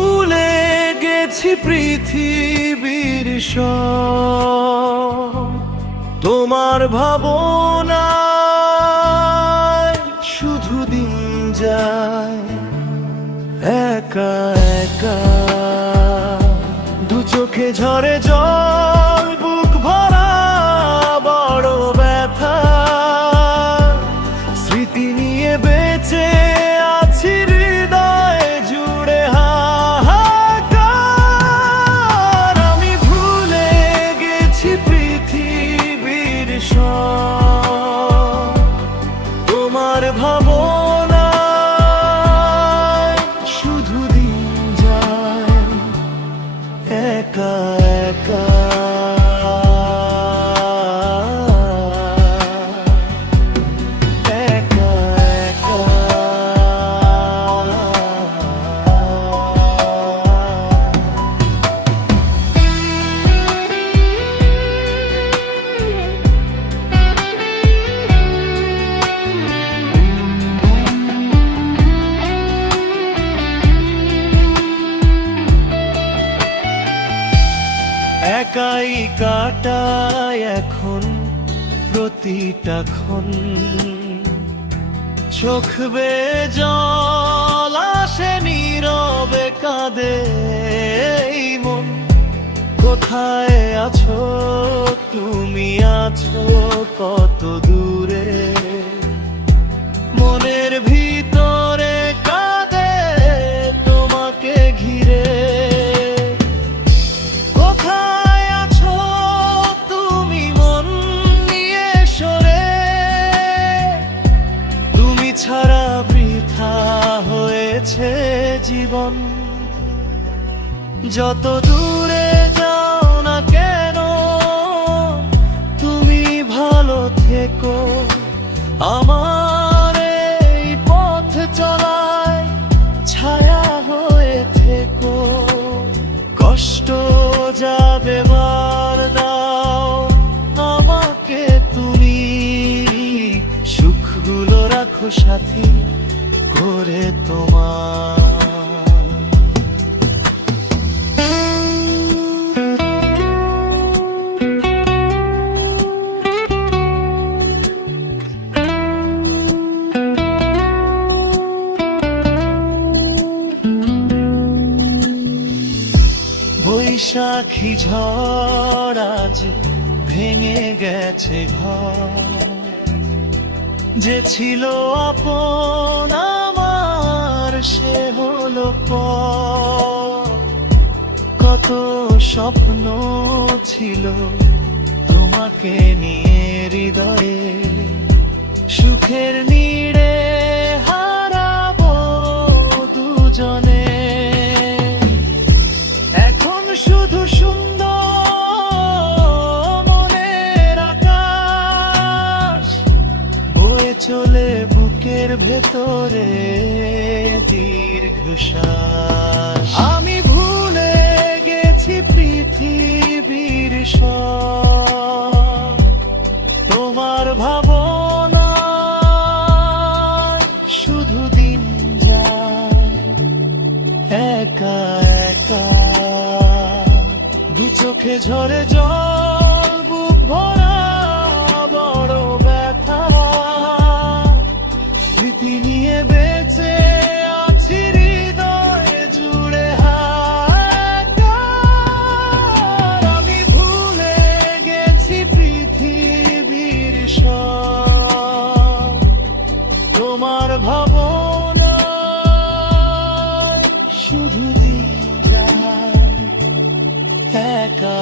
ভুলে গেছি পৃথিবীর সব, তোমার ভাবনায় শুধু দিন যায় একা একা। দু চোখে ঝরে জল, বুক ভরা বড় ব্যথা। স্মৃতি নিয়ে বেঁচে আছি হৃদয় জুড়ে হাহাকার। আমি ভুলে গেছি পৃথিবীর সব, তোমার ভাবনায় শুধু দিন যায় একা একা। একাই কাটায় এখন প্রতিটা ক্ষণ, চোখ বেয়ে জল আসে, নীরবে কাঁদে এই মন। কোথায় আছো তুমি, আছো কত দূরে, মনের ভিতরে কাঁদে তোমাকে ঘিরে। ছাড়া বৃথা হয়েছে জীবন। যত দূরে যাও না কেন তুমি ভালো থেকো, আমার এই পথ চলায় ছায়া হয়ে থেকো। কষ্ট যাবে বার দাও আমাকে তুমি, সুখগুলো রাখো সাথী করে তোমার। বৈশাখী ঝড় আজ ভেঙে গেছে ঘর, যে ছিল আপন আমার সে হলো পর। কত স্বপ্ন ছিল তোমাকে নিয়ে হৃদয়ে, সুখের নীড়ে হারাবো দুজনে। এখন শুধু সুন্দর মনের আকাশ বয়ে চলে বুকের ভেতরে দীর্ঘশ্বাস। আমি ভুলে গেছি পৃথিবীর সব, তোমার ভাবনায় শুধু দিন যায় একা একা। দু চোখে ঝরে জল, বুক ভরা বড় ব্যথা। স্মৃতি নিয়ে বেঁচে আছি হৃদয় জুড়ে হাহাকার। আমি ভুলে গেছি পৃথিবীর সব, তোমার ভাবনায় শুধু দিন যায় একা।